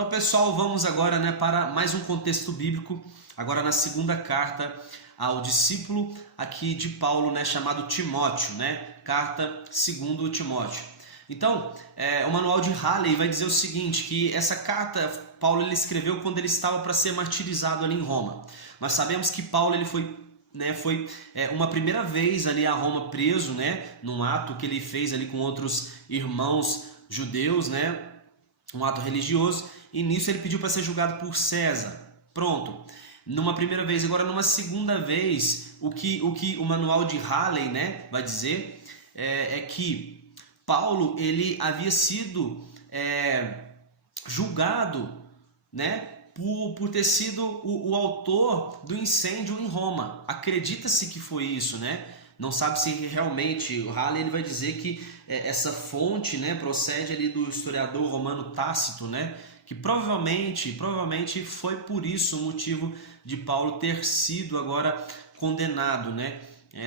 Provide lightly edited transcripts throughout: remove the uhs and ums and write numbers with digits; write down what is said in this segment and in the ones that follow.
Então, pessoal, vamos agora, né, para mais um contexto bíblico, agora na segunda carta ao discípulo aqui de Paulo, né, chamado Timóteo, né? Carta segundo Timóteo. Então, o manual de Halley vai dizer o seguinte, que essa carta Paulo ele escreveu quando ele estava para ser martirizado ali em Roma. Nós sabemos que Paulo ele foi uma primeira vez ali a Roma preso, né, num ato que ele fez ali com outros irmãos judeus, né, um ato religioso, e nisso ele pediu para ser julgado por César. Pronto. Numa primeira vez, agora numa segunda vez, o que o manual de Halley, né, vai dizer é que Paulo ele havia sido julgado, né, por ter sido o autor do incêndio em Roma. Acredita-se que foi isso, né? Não sabe se realmente, o Halley ele vai dizer que essa fonte, né, procede ali do historiador romano Tácito, né, que provavelmente foi por isso o motivo de Paulo ter sido agora condenado, né?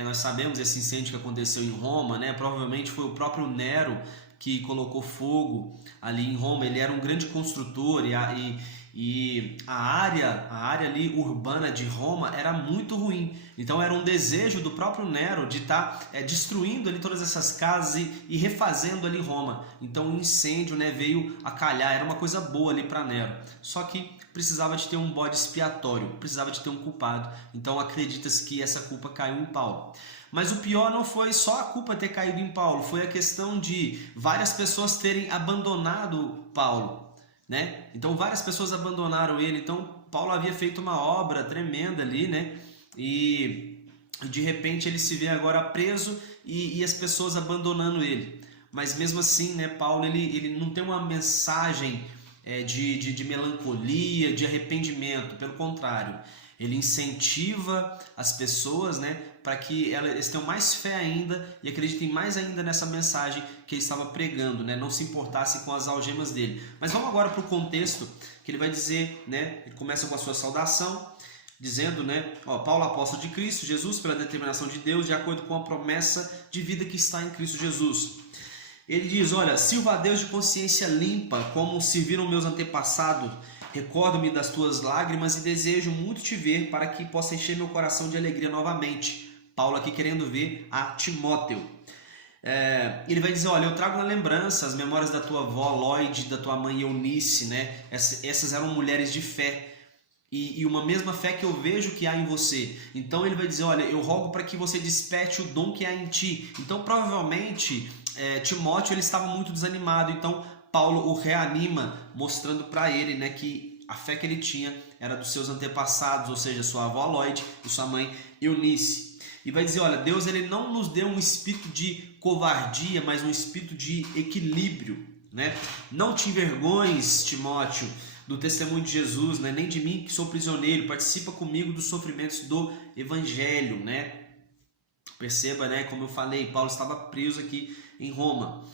Nós sabemos esse incêndio que aconteceu em Roma, né? Provavelmente foi o próprio Nero que colocou fogo ali em Roma. Ele era um grande construtor e a área ali urbana de Roma era muito ruim. Então era um desejo do próprio Nero de estar destruindo ali todas essas casas e refazendo ali Roma. Então o incêndio, né, veio a calhar, era uma coisa boa ali para Nero. Só que precisava de ter um bode expiatório, precisava de ter um culpado. Então acredita-se que essa culpa caiu em Paulo. Mas o pior não foi só a culpa ter caído em Paulo, foi a questão de várias pessoas terem abandonado Paulo, né? Então várias pessoas abandonaram ele. Então Paulo havia feito uma obra tremenda ali, né? E de repente ele se vê agora preso e as pessoas abandonando ele. Mas mesmo assim, né, Paulo ele não tem uma mensagem de melancolia, de arrependimento. Pelo contrário, ele incentiva as pessoas, né, para que eles tenham mais fé ainda e acreditem mais ainda nessa mensagem que ele estava pregando, né, não se importassem com as algemas dele. Mas vamos agora para o contexto, que ele vai dizer, né, ele começa com a sua saudação, dizendo, né, Paulo, apóstolo de Cristo Jesus, pela determinação de Deus, de acordo com a promessa de vida que está em Cristo Jesus. Ele diz, olha, sirvo a Deus de consciência limpa, como serviram meus antepassados. Recordo-me das tuas lágrimas e desejo muito te ver para que possa encher meu coração de alegria novamente. Paulo aqui querendo ver a Timóteo. Ele vai dizer, olha, eu trago na lembrança as memórias da tua avó Lloyd, da tua mãe Eunice, né? Essas eram mulheres de fé. E uma mesma fé que eu vejo que há em você. Então ele vai dizer, olha, eu rogo para que você desperte o dom que há em ti. Então provavelmente Timóteo ele estava muito desanimado. Então Paulo o reanima, mostrando para ele, né, que a fé que ele tinha era dos seus antepassados, ou seja, sua avó Lloyd e sua mãe Eunice. E vai dizer, olha, Deus ele não nos deu um espírito de covardia, mas um espírito de equilíbrio, né? Não te envergonhes, Timóteo, do testemunho de Jesus, né? Nem de mim que sou prisioneiro, participa comigo dos sofrimentos do Evangelho, né? Perceba, né? Como eu falei, Paulo estava preso aqui em Roma.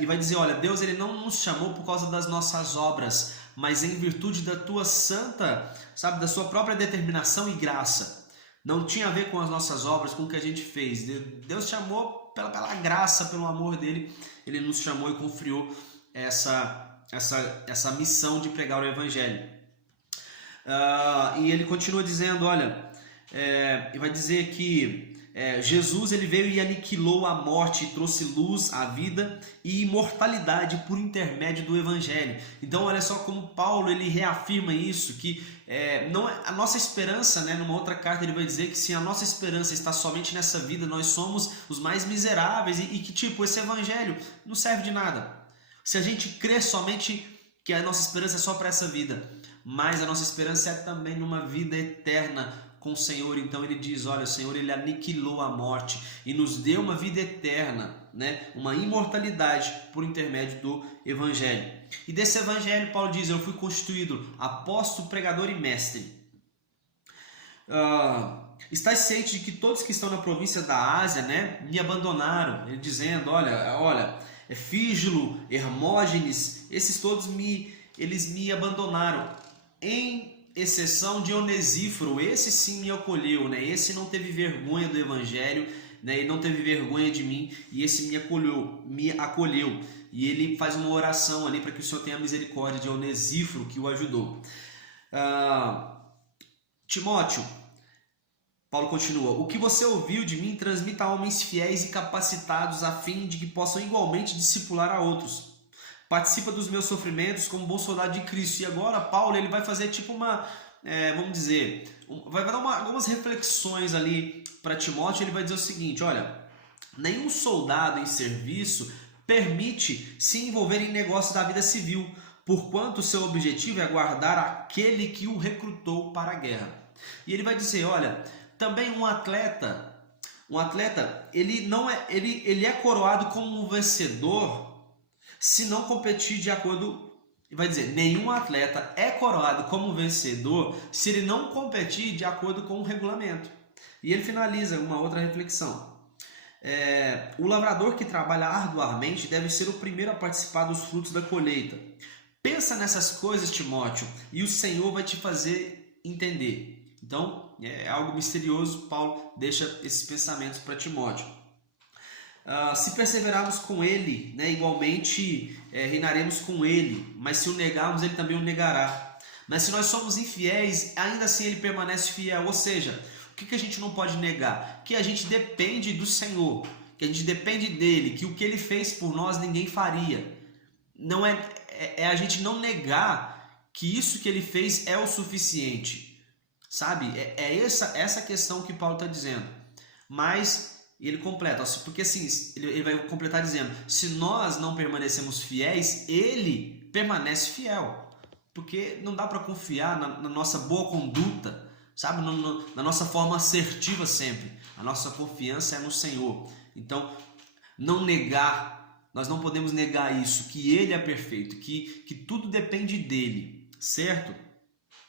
E vai dizer, olha, Deus ele não nos chamou por causa das nossas obras, mas em virtude da tua santa, sabe, da sua própria determinação e graça. Não tinha a ver com as nossas obras, com o que a gente fez. Deus chamou pela graça, pelo amor dele, ele nos chamou e confiou essa missão de pregar o Evangelho. E ele continua dizendo, olha, vai dizer que Jesus ele veio e aniquilou a morte e trouxe luz à vida e imortalidade por intermédio do Evangelho. Então olha só como Paulo ele reafirma isso, que não a nossa esperança, né, numa outra carta ele vai dizer que se a nossa esperança está somente nessa vida, nós somos os mais miseráveis e que tipo, esse Evangelho não serve de nada. Se a gente crê somente que a nossa esperança é só para essa vida, mas a nossa esperança é também numa vida eterna com o Senhor. Então ele diz, olha, o Senhor ele aniquilou a morte e nos deu uma vida eterna, né? Uma imortalidade por intermédio do Evangelho. E desse Evangelho Paulo diz, eu fui constituído apóstolo, pregador e mestre. Estás ciente de que todos que estão na província da Ásia, né, me abandonaram, ele dizendo, olha, Fígilo, Hermógenes, esses todos eles me abandonaram, em exceção de Onesíforo, esse sim me acolheu, né? Esse não teve vergonha do Evangelho, né? Ele não teve vergonha de mim e esse me acolheu. e ele faz uma oração ali para que o Senhor tenha misericórdia de Onesíforo que o ajudou. Timóteo, Paulo continua: o que você ouviu de mim transmita a homens fiéis e capacitados a fim de que possam igualmente discipular a outros. Participa dos meus sofrimentos como bom soldado de Cristo. E agora Paulo ele vai fazer tipo uma, vamos dizer, vai dar algumas reflexões ali para Timóteo. Ele vai dizer o seguinte: olha, nenhum soldado em serviço permite se envolver em negócios da vida civil, porquanto seu objetivo é guardar aquele que o recrutou para a guerra. E ele vai dizer: olha, também um atleta ele é coroado como um vencedor se não competir de acordo. Vai dizer: nenhum atleta é coroado como vencedor se ele não competir de acordo com o regulamento. E ele finaliza uma outra reflexão: o lavrador que trabalha arduamente deve ser o primeiro a participar dos frutos da colheita. Pensa nessas coisas, Timóteo, e o Senhor vai te fazer entender. Então, é algo misterioso. Paulo deixa esses pensamentos para Timóteo. Se perseverarmos com ele, né, igualmente reinaremos com ele, mas se o negarmos, ele também o negará. Mas se nós somos infiéis, ainda assim ele permanece fiel. Ou seja, o que a gente não pode negar? Que a gente depende do Senhor, que a gente depende dele, que o que ele fez por nós ninguém faria. Não é a gente não negar que isso que ele fez é o suficiente, sabe? Essa questão que Paulo está dizendo. Mas ele completa, porque assim, ele vai completar dizendo: se nós não permanecemos fiéis, ele permanece fiel. Porque não dá para confiar na nossa boa conduta, sabe? Na nossa forma assertiva sempre. A nossa confiança é no Senhor. Então, nós não podemos negar isso, que ele é perfeito, que tudo depende dele, certo?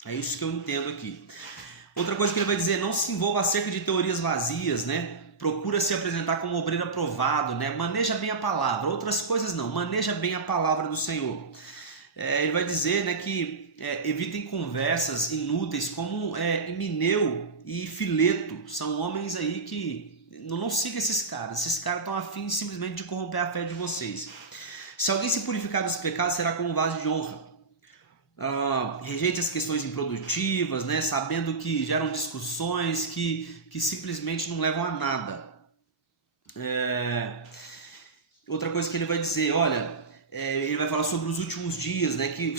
É isso que eu entendo aqui. Outra coisa que ele vai dizer: não se envolva acerca de teorias vazias, né? Procura se apresentar como obreiro aprovado, né? Maneja bem a palavra. Outras coisas não, maneja bem a palavra do Senhor. Ele vai dizer, né, que evitem conversas inúteis como Himeneu e Fileto. São homens aí que não sigam esses caras. Esses caras estão afins simplesmente de corromper a fé de vocês. Se alguém se purificar dos pecados, será como um vaso de honra. Rejeite as questões improdutivas, né, sabendo que geram discussões que simplesmente não levam a nada. Outra coisa que ele vai dizer: olha, ele vai falar sobre os últimos dias, né, que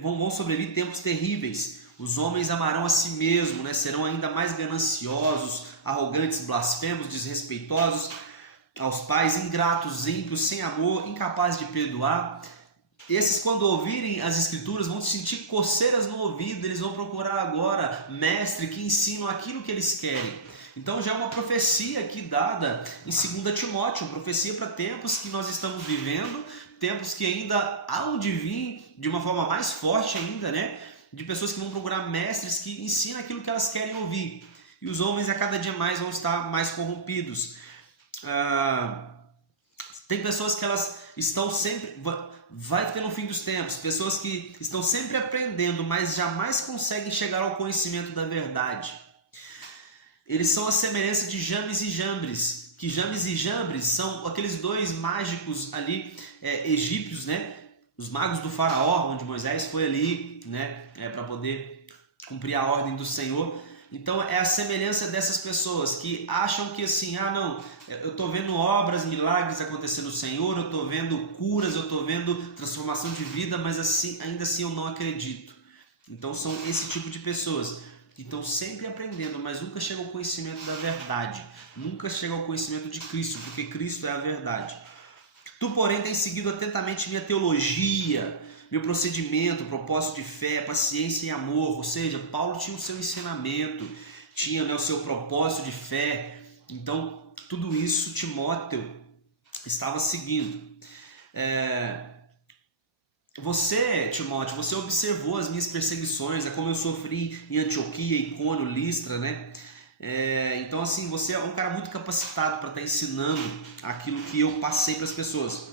vão sobrevir tempos terríveis. Os homens amarão a si mesmos, né, serão ainda mais gananciosos, arrogantes, blasfemos, desrespeitosos aos pais, ingratos, ímpios, sem amor, incapazes de perdoar. Esses, quando ouvirem as escrituras, vão sentir coceiras no ouvido. Eles vão procurar agora mestre que ensinam aquilo que eles querem. Então já é uma profecia aqui dada em 2 Timóteo, uma profecia para tempos que nós estamos vivendo, tempos que ainda hão de vir de uma forma mais forte ainda, né? De pessoas que vão procurar mestres que ensinam aquilo que elas querem ouvir. E os homens a cada dia mais vão estar mais corrompidos. Tem pessoas que elas estão sempre... Vai ter no fim dos tempos, pessoas que estão sempre aprendendo, mas jamais conseguem chegar ao conhecimento da verdade. Eles são a semelhança de James e Jambres, que James e Jambres são aqueles dois mágicos ali, egípcios, né? Os magos do faraó, onde Moisés foi ali, né? Para poder cumprir a ordem do Senhor. Então é a semelhança dessas pessoas que acham que assim, eu estou vendo obras, milagres acontecendo no Senhor, eu estou vendo curas, eu estou vendo transformação de vida, mas assim, ainda assim eu não acredito. Então são esse tipo de pessoas que estão sempre aprendendo, mas nunca chegam ao conhecimento da verdade, nunca chegam ao conhecimento de Cristo, porque Cristo é a verdade. Tu, porém, tens seguido atentamente minha teologia, meu procedimento, propósito de fé, paciência e amor. Ou seja, Paulo tinha o seu ensinamento, tinha, né, o seu propósito de fé. Então, tudo isso Timóteo estava seguindo. Você, Timóteo, você observou as minhas perseguições, como eu sofri em Antioquia, Icônio, Listra, né? Então, assim, você é um cara muito capacitado para estar ensinando aquilo que eu passei para as pessoas.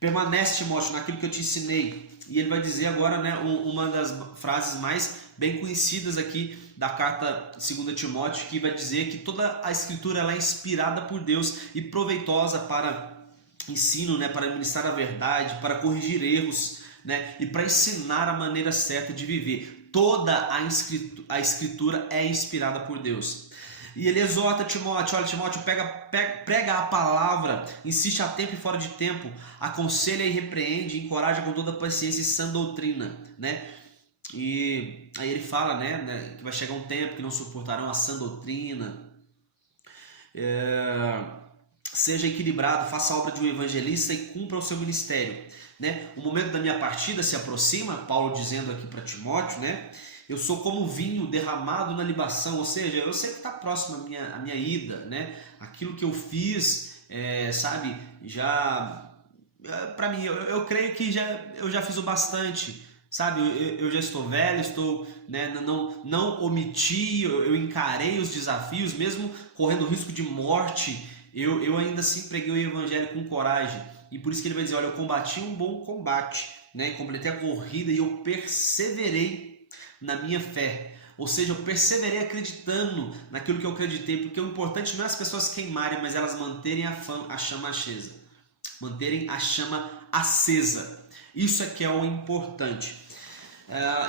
Permanece, Timóteo, naquilo que eu te ensinei. E ele vai dizer agora, né, uma das frases mais bem conhecidas aqui da carta 2 Timóteo, que vai dizer que toda a escritura ela é inspirada por Deus e proveitosa para ensino, né, para ministrar a verdade, para corrigir erros, né, e para ensinar a maneira certa de viver. Toda a escritura é inspirada por Deus. E ele exorta Timóteo: olha, Timóteo, prega a palavra, insiste a tempo e fora de tempo, aconselha e repreende, encoraja com toda paciência e sã doutrina, né? E aí ele fala, né, que vai chegar um tempo que não suportarão a sã doutrina. Seja equilibrado, faça a obra de um evangelista e cumpra o seu ministério, né? O momento da minha partida se aproxima, Paulo dizendo aqui para Timóteo, né? Eu sou como vinho derramado na libação, ou seja, eu sei que está próximo a minha ida, né? Aquilo que eu fiz, sabe, já, para mim, eu creio que eu já fiz o bastante, sabe? Eu já estou velho, estou, né, não omiti, eu encarei os desafios, mesmo correndo risco de morte, eu ainda assim preguei o evangelho com coragem. E por isso que ele vai dizer: olha, eu combati um bom combate, né? Completei a corrida e eu perseverei na minha fé. Ou seja, eu perseverei acreditando naquilo que eu acreditei, porque o importante não é as pessoas queimarem, mas elas manterem a chama acesa. Manterem a chama acesa. Isso é que é o importante.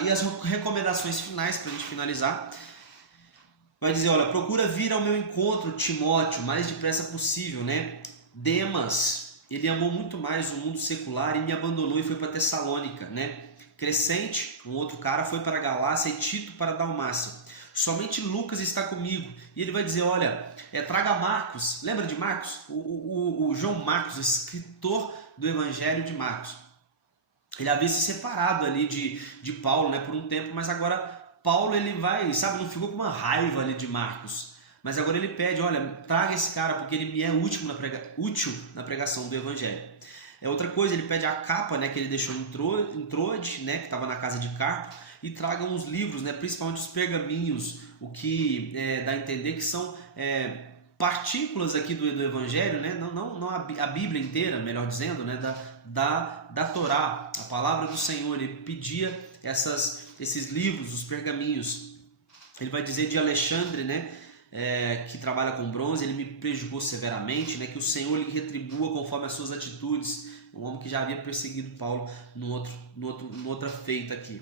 E as recomendações finais, para a gente finalizar, vai dizer: olha, procura vir ao meu encontro, Timóteo, o mais depressa possível, né? Demas, ele amou muito mais o mundo secular e me abandonou e foi para Tessalônica, né? Crescente, um outro cara, foi para a Galácia e Tito para a Dalmácia. Somente Lucas está comigo. E ele vai dizer: olha, traga Marcos. Lembra de Marcos? O João Marcos, o escritor do Evangelho de Marcos. Ele havia se separado ali de Paulo, né, por um tempo, mas agora Paulo, ele vai, sabe, não ficou com uma raiva ali de Marcos. Mas agora ele pede: olha, traga esse cara, porque ele me é útil na pregação do Evangelho. Outra coisa, ele pede a capa, né, que ele deixou em Troade, né, que estava na casa de Carpo, e traga uns livros, né, principalmente os pergaminhos, o que dá a entender que são partículas aqui do Evangelho, né, não a Bíblia inteira, melhor dizendo, né, da Torá, a palavra do Senhor. Ele pedia esses livros, os pergaminhos. Ele vai dizer de Alexandre, né, que trabalha com bronze: ele me prejudicou severamente, né, que o Senhor lhe retribua conforme as suas atitudes. Um homem que já havia perseguido Paulo numa outra feita aqui.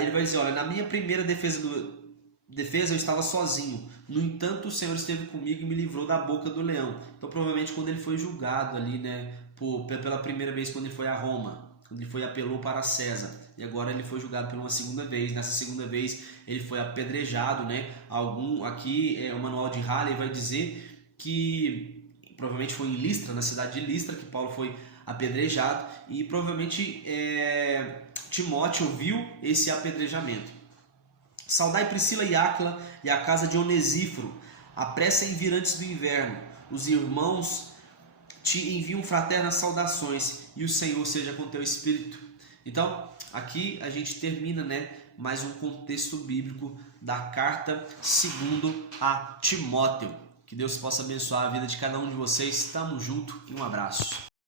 Ele vai dizer: olha, na minha primeira defesa eu estava sozinho, no entanto o Senhor esteve comigo e me livrou da boca do leão. Então provavelmente quando ele foi julgado ali, né, pela primeira vez, quando ele foi a Roma, quando ele apelou para César, e agora ele foi julgado pela uma segunda vez. Nessa segunda vez ele foi apedrejado, né? Aqui o manual de Halley vai dizer que provavelmente foi em Listra, na cidade de Listra, que Paulo foi apedrejado, e provavelmente Timóteo viu esse apedrejamento. Saudai Priscila e Áquila e a casa de Onesíforo, apressa em vir antes do inverno. Os irmãos te enviam fraternas saudações, e o Senhor seja com teu espírito. Então, aqui a gente termina, né, mais um contexto bíblico da carta segundo a Timóteo. Que Deus possa abençoar a vida de cada um de vocês. Tamo junto e um abraço.